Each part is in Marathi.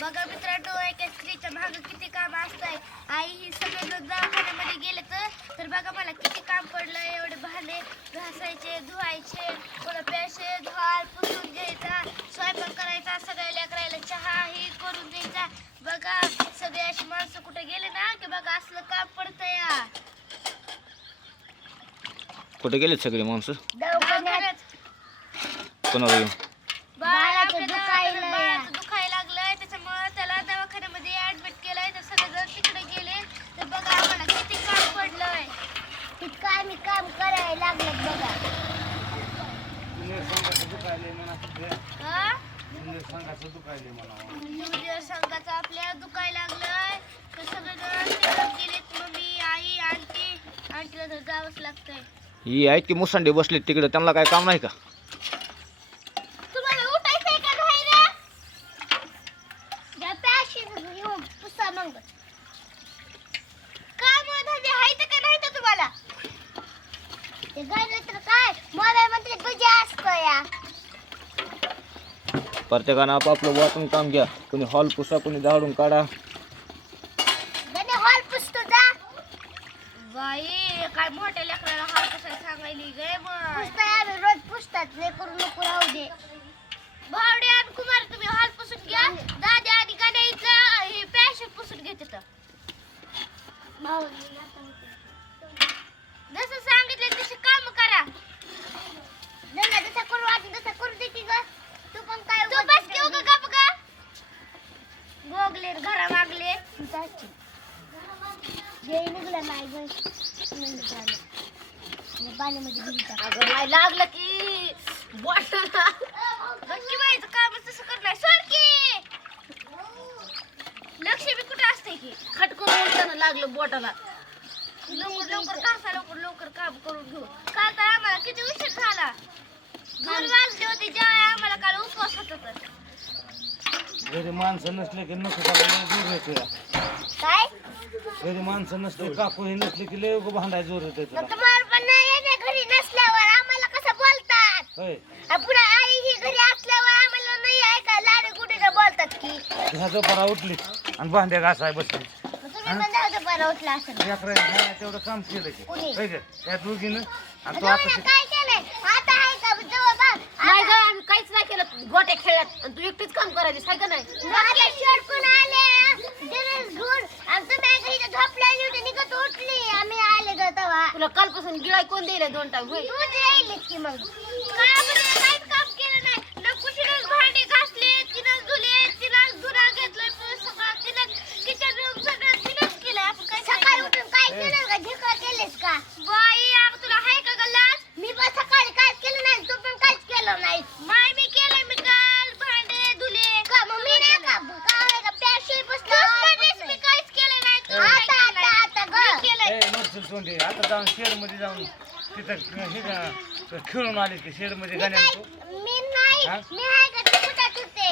बघा मित्रांनो एका स्त्रीच्या मागं किती काम असतंय. आई ही सगळे दवाखान्यामध्ये गेले तर? बघा मला किती काम पडलं एवढे भांडे घासायचे धुवायचे पुन्हा प्यायचे झाड पुसून घ्यायचा स्वयंपाक करायचा सगळ्या लेकरायला चहा ही करून द्यायचा. बघा सगळे अशी माणसं कुठे गेले ना की बघा असलं काम पडतं या. कुठे गेलेत सगळे माणसं? दवाखान्यात. कोणाला तर जावंच लागतंय. ही आहेत की मुसांडे बसले तिकडे त्यांना काय काम नाही का? तुम्हाला उठायचंय का नाही रे घ्या प्याशी येऊन पुसा मग. काय मग धंदे आहेत का नाही तर तुम्हाला? ते गायलं तर काय? मोबाईल मध्ये तुझे असतो या. प्रत्येकानं आपापलं वाटून काम घ्या. कोणी हॉल पुसा कोणी झाडून काढा गणे हॉल पुसतो जा बाई काय मोठ्या लेकराला हॉल पुसायला सांगायली गे मग पुसताय रोज पुसतात ले करू नको राहू दे. भावडे आणि कुमार तुम्ही हॉल पुसून घ्या. दादा आणि गणेशचं हे पॅशन पुसून घेते तर जसं सांगितलं तसे काम करा. नंदा जसं करू वाटलं तसं करू दे की ग. तू पण काय तू बस घेऊ का गप ग? गोगले घरा मागले. जे निघलं नाही ग पाण्यामध्ये अगं नाही लागलं की बॉटल. गच्ची बाईचं काम तसं करणार लक्ष्मी कुठं असते की? खटकून उलटानं लागलं बोटाला लवकर लवकर कासा लवकर लवकर काम करून घेऊ. काल तर आम्हाला किती उशीर झाला? दोन वाजले होते जेव्हा आम्हाला काल उपवास होता तर. घरी माणसं नसले की नको लय जोर येतो या. काय? घरी माणसं नसले काकू हे नसले की लय उगं भांडाय जोर येतो तुम्हाला पण नाही येते घरी नसल्यावर आम्हाला कसं पुन्हा आई ही घरी असल्यावर आम्हाला नाही ऐका लाडे गुडीला बोलतात की? उठली आणि भांड्या घासाय बसली. मग तुम्ही पण जाऊ दे बरं उठला असेल. लेकरं तेवढं काम केलं की कोणी? होय गं? त्या दोघीनं. आणि तो आता काय केलंय? आता आहे का जवळ बघ. नाही ग आम्ही काहीच नाही केलं. गोट्या खेळल्यात. आणि तू एकटीच काम करायची आहे का नाही? आता शेडकून आले ड्रेस घेऊन आणि तुम्ही एका इथं झोपलेली होती निघत उठली. आम्ही आले ग तेव्हा तुला कालपासून गिळाय कोण दिले दोन टाइम होय. तूच राहिलीस की मग. काय आपण काहीच काम केलं नाही ना कुठीनच भांडे घासले तिनंच धुले तिनंच धुरा घेतलं सगळं तिनंच किचन रूम सगळं तिनंच केलं आपण काय सकाळी उठून काय केलं का ढिकर केलेस का बाई अगं तुला हाय का गल्लास मी पण सकाळी काय केलं नाही तू पण काहीच केलं नाही माय मी केलंय मी काल भांडे धुले का मग मी नाही का काय का प्याशी बसलो मी काहीच केलं नाही तू आता आता आता ग केलंय ए नरसिंह जाऊन शेडमध्ये जाऊन तिथं हे का- खेळून आले की शेडमध्ये मी गाण्या नाही मी नाही हा? मी आहे का ते कुठं ठेवते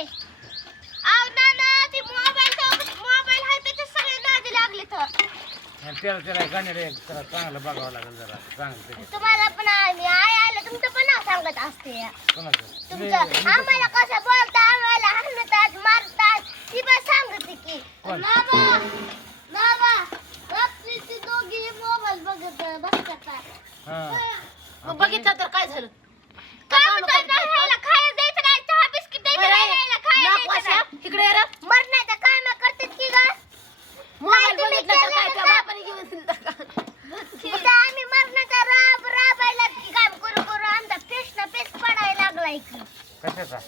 आव ना ना ती मोबाईल मोबाईल आहे त्याचे सगळे नादी लागले तर. आणि त्याला त्याला गाण्याला एक जरा चांगलं बघावं लागेल जरा चांगलं. तुम्हाला पण आम्ही आई आलं तुमचं पण नाव सांगत असते. कोणाचं? तुमचं आम्हाला कसं बोलता आम्हाला हाणतात मारतात ती पण सांगते की. कोण? बाबा रात्री ती दोघी मोबाईल बघत बघतात हा. मग बघितलं तर काय झालं? काय म्हणतात ना, ह्याला खायला द्यायचं नाही. चहा बिस्किट द्यायचं नाही ह्याला खायला नाक द्यायचं वाशा, नाही. इकडे ये रे. मरण्याचं काय मग करतात की ग? मोबाईल तुम्ही बघितलं तर काय? केलं त्या का? बापाने घेऊन आम्ही मरणाचा राब राबायला की काम करू आमचा फेस पडायला लागला इकडे. कशाचा?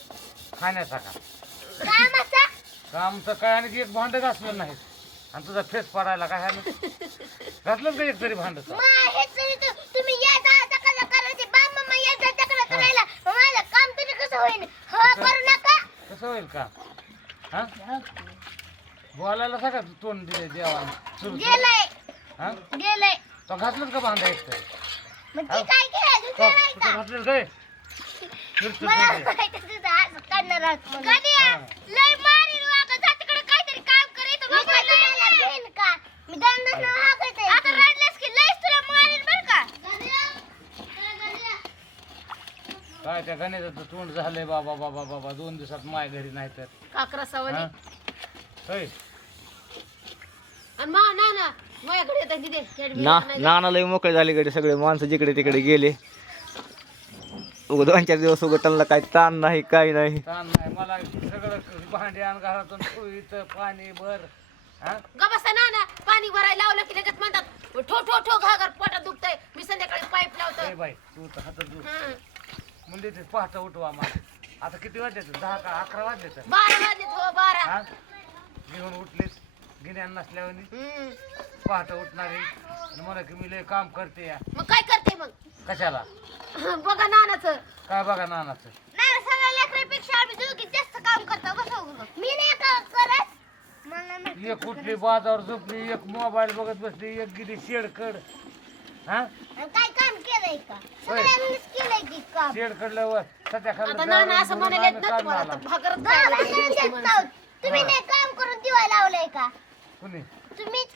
खाण्याचा का? कामाचा? कामचं काय? आणि एक भांड घासलं नाही. आणि तुझा फेस पडायला काय आहे घातलं का एक तरी भांड? मग तू- तुम्ही या जा दखल करायचे बा मग या जा दखल करायला मग माझं काम हो करू नका. कसं होईल का? हा? बोलायला सगळं तोंड दिले देवाने. सुरू. गेलंय. हा? गेलंय. तो घातलं का भांड एक तरी मग ती काय केलं तो दुसरं नाही कुठं का घातलेलं काय? मिरची मला तुझी. माहिती तुझं असं करणार आहात म्हणून. लय मारीन वागा जा तिकडे काहीतरी काम करायचं मी काय तुम्हाला भेन का मी दंड हाकत आहे आता रडलास की लयच तुला मारीन बर का काय त्या गाण्याचं तोंड झालंय बाबा बाबा बाबा. दोन दिवसात माय घरी नाही तर. काकरा हा? सावली होय. आणि मा ना ना माझ्याकडे येतात तिथे. खेळ ना नाना लय मोकळे झाले कडे सगळे. माणसं जिकडे तिकडे गेले. उग दोन चार दिवस उगं त्यांना काही ताण नाही काही नाही. ताण नाही. मला सगळं भांडी आण घरातून इथं पाणी भर. हा? गबसा ना ना पाणी भरायला लावलं की लगेच म्हणतात ठो ठो ठो घागर पोटात दुखतंय. मी संध्याकाळी पाईप ए लावतो बाई तू तर हातात. हं. म्हणजे ते पहाटे उठवा मला आता किती वाजले दहा का अकरा वाजले तर? बारा वाजलेत हो बारा. हा? घेऊन उठलेस गिन्यान नसल्यावर हं. पहाटे उठणारी आणि मला की मी लय काम करते या. मग काय करते मग? कशाला? बघा नानाचं. काय बघा नानाचं? नाही सगळ्या लेकरापेक्षा आम्ही दोघी जास्त काम करतो. बसा उभं. मी नाही का करत. मला नाही एक कुठली बाजावर झोपली एक मोबाईल बघत बसली एक गेली शेडकड हा? काय काम केलंय का? सगळ्यांनीच केलंय की? काम शेड कडल्यावर सध्या आता नाना असं ना तुम्हाला तर भाकरच लागली नुसती. जाऊ. तुम्ही नाही काम करून दिवा लावलंय का? कुणी? तुम्हीच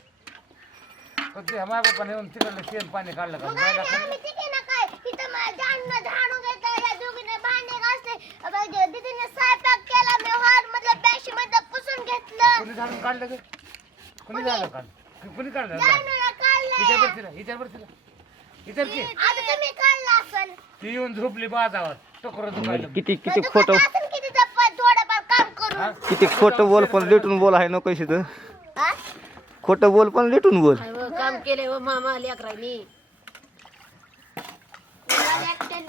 कधी माझ्या बापाने येऊन तिकडलं शेण पाणी काढलं का? मग बायला आम्ही आम्ही तिथे ना काय? इथं माझ्या अन्न झाडून घेतलं या दोघीने भांडे घासले. अबे, दीदीने स्वयंपाक केला मी हॉल मधलं बॅशी मध्ये पुसून घेतलं. कुणी झाडून काढलं कुणी झालं काढलं? कुणी काढलंय ती येऊन झोपली बाजावर. टोकर दुखायला किती किती खोटं किती जप्पा थोडंफार काम करून. हा? किती खोटं बोल पण लेटून बोल आहे नको तर? खोटं बोल पण लेटून बोल. काय व, काम केले व मामा लेकरांनी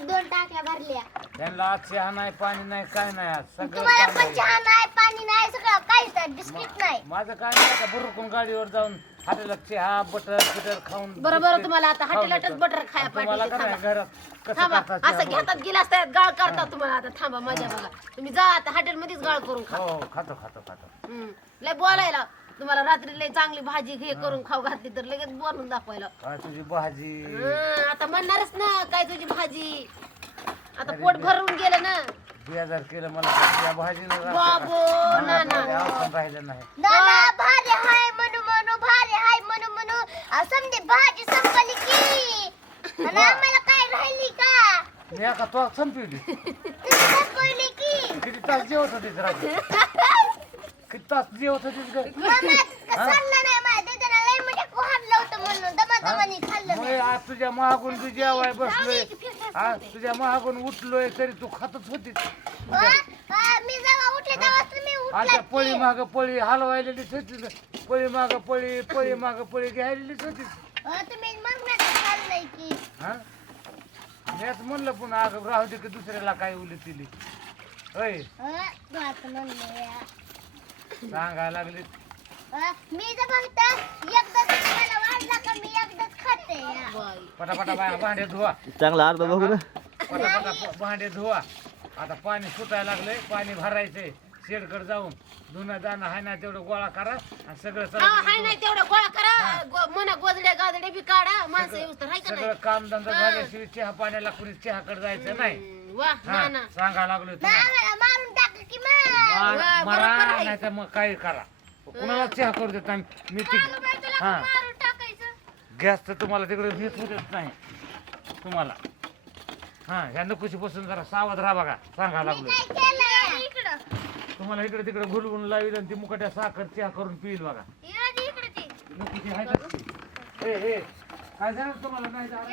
दोन टाक्या भरल्या. त्यांना आज चहा नाही पाणी नाही काय नाही आज. सगळं तुम्हाला काम पण आहे. चहा नाही पाणी नाही सगळं काहीच नाही बिस्किट नाही. माझं काय नाही आता बुरुकून गाडीवर जाऊन हॉटेलात चहा बटर बिटर खाऊन बरं बरं बिस्किट तुम्हाला आता हॉटेलातच. बटर खाया तुम्हाला पाठवते काय थांबा घरात कसं थांबा करता असं चहा घेतात गिलास त्यात गाळ करतात तुम्हाला आता थांबा माझ्या बघा. तुम्ही जा आता हॉटेल मध्येच गाळ करून खा. हो हो, खातो खातो खातो. हं. लय बोलायला तुम्हाला रात्री लय चांगली भाजी हे करून खाऊ घातली तर लगेच बनवून दाखवायला. काय तुझी भाजी? हं, आता म्हणणारच ना काय तुझी भाजी? आता पोट भरून गेलं ना. बेजार केलं मला त्या भाजीनं? बाबो राहिलं नाही. भारी हाय म्हणू म्हणू भारी हाय म्हणू म्हणू. अं, समजे भाजी संपली की. आणि आम्हाला काय राहिली का? मी एका तो संपवली. तुम्ही संपवली की. किती तास जेवत होतीस रात्री? किती तास जेवत होतीस ग मामा चाललं नाही माझ्या दीदीला लय म्हणजे कोहरलं होतं म्हणून. दमादमानी खाल्लं मग नाही. आज तुझ्या महागून तू जेवाय बसलोय. हा तुझ्या महागून उठलोय तरी तू खातच होतीस अं, अं, मी जेव्हा उठले तेव्हा तुम्ही आता उठलात पळी की. माग पळी हलवायलेलीच होतीस पळी माग पळी पळी माग पळी घ्यायलेलीच होतीस अं, तुम्ही मग नाही खाल्लंय की हा मीच म्हणलं पुन्हा अगं राहू दे की दुसऱ्याला काय उली तिली होय अं, भात म्हणलं या. सांगायला लागली अं, मी तर फक्त एकदाच मला वाढला का मी एकदाच खाते या. बाई. पटापटा बा- भांडे धुवा. चांगला अर्ध बघू ना. पटापटा प- भांडे धुवा. आता पाणी सुटायला लागलंय पाणी भरायचंय. शेडकडे जाऊन धुणं जाणं हाय ना तेवढं गोळा करा आणि सगळं हा हाय सगळं नाही तेवढं गोळा करा. गो- म्हणा गोदड्या गादड्या बी काढा. माणसं येऊस तर हाय का सगळं नाही? काम धंदा झाल्याशिवाय चहा पाण्याला कुणी चहाकडे जायचं नाही. वा हा, ना ना. सांगायला लागलो मग तुम्हाला. मारून टाक की मग मार- वा, बरोबर मारा आहे. नाही तर मग काही करा. कुणाला चहा करू देत नाही. मी ती हा. गॅस तर तुम्हाला तिकडे घेत होतच नाही. तुम्हाला. हा ह्या नकोशी बसून जरा सावध राहा बघा. सांगायला लागलो काय केलं इकडं. तुम्हाला इकडे तिकडे घुलवून लावील आणि ती मुकट्या साखर चहा करून पिईल बघा. यादी इकडे ती. नकोशी आहे का? ए ए काय झालं तुम्हाला? नाही झालं?